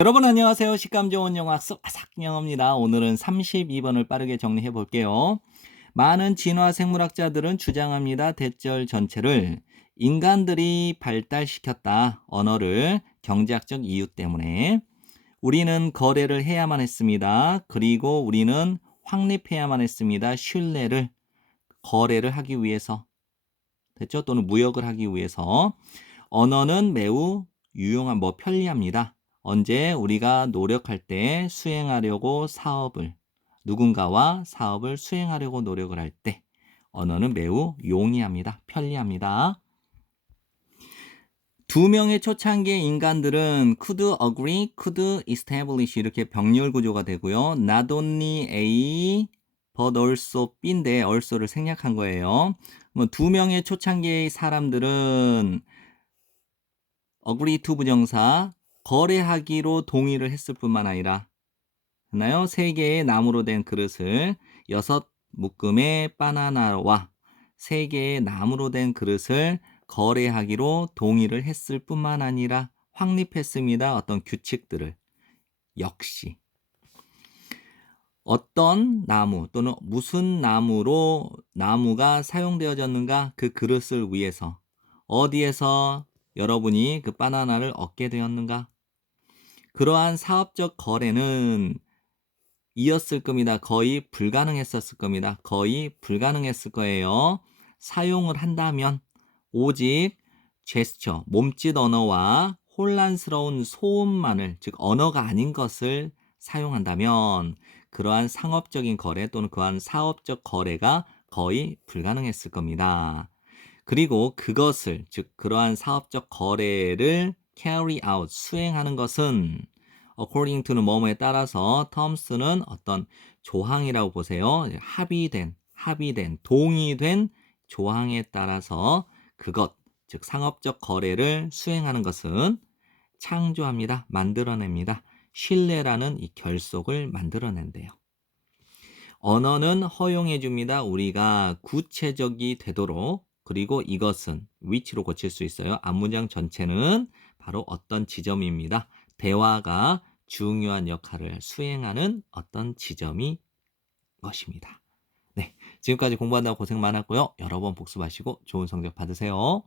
여러분 안녕하세요. 식감 좋은 영어 학습 아삭영어입니다. 오늘은 32번을 빠르게 정리해 볼게요. 많은 진화 생물학자들은 주장합니다. 대절 전체를 인간들이 발달시켰다. 언어를 경제학적 이유 때문에 우리는 거래를 해야만 했습니다. 그리고 우리는 확립해야만 했습니다. 신뢰를 거래를 하기 위해서 됐죠? 또는 무역을 하기 위해서 언어는 매우 유용한 편리합니다. 언제 우리가 노력할 때 수행하려고 누군가와 사업을 수행하려고 노력을 할 때 언어는 매우 용이합니다. 편리합니다. 두 명의 초창기의 인간들은 could agree, could establish 이렇게 병렬 구조가 되고요. not only A but also B인데 also를 생략한 거예요. 두 명의 초창기의 사람들은 agree to 부정사 거래하기로 동의를 했을 뿐만 아니라 했나요? 3개의 나무로 된 그릇을 6묶음의 바나나와 3개의 나무로 된 그릇을 거래하기로 동의를 했을 뿐만 아니라 확립했습니다. 어떤 규칙들을 역시 어떤 나무 또는 무슨 나무가 사용되어졌는가 그 그릇을 위해서 어디에서 여러분이 그 바나나를 얻게 되었는가 그러한 사업적 거래는 이었을 겁니다. 거의 불가능했었을 겁니다. 거의 불가능했을 거예요. 사용을 한다면 오직 제스처, 몸짓 언어와 혼란스러운 소음만을, 즉 언어가 아닌 것을 사용한다면 그러한 상업적인 거래 또는 그러한 사업적 거래가 거의 불가능했을 겁니다. 그리고 그것을, 즉 그러한 사업적 거래를 carry out, 수행하는 것은 according to는 뭐뭐에 따라서 terms는 어떤 조항이라고 보세요. 합의된, 동의된 조항에 따라서 그것, 즉 상업적 거래를 수행하는 것은 창조합니다. 만들어냅니다. 신뢰라는 이 결속을 만들어낸대요. 언어는 허용해 줍니다. 우리가 구체적이 되도록. 그리고 이것은 which로 고칠 수 있어요. 앞문장 전체는 바로 어떤 지점입니다. 대화가 중요한 역할을 수행하는 어떤 지점이 것입니다. 네, 지금까지 공부한다고 고생 많았고요. 여러 번 복습하시고 좋은 성적 받으세요.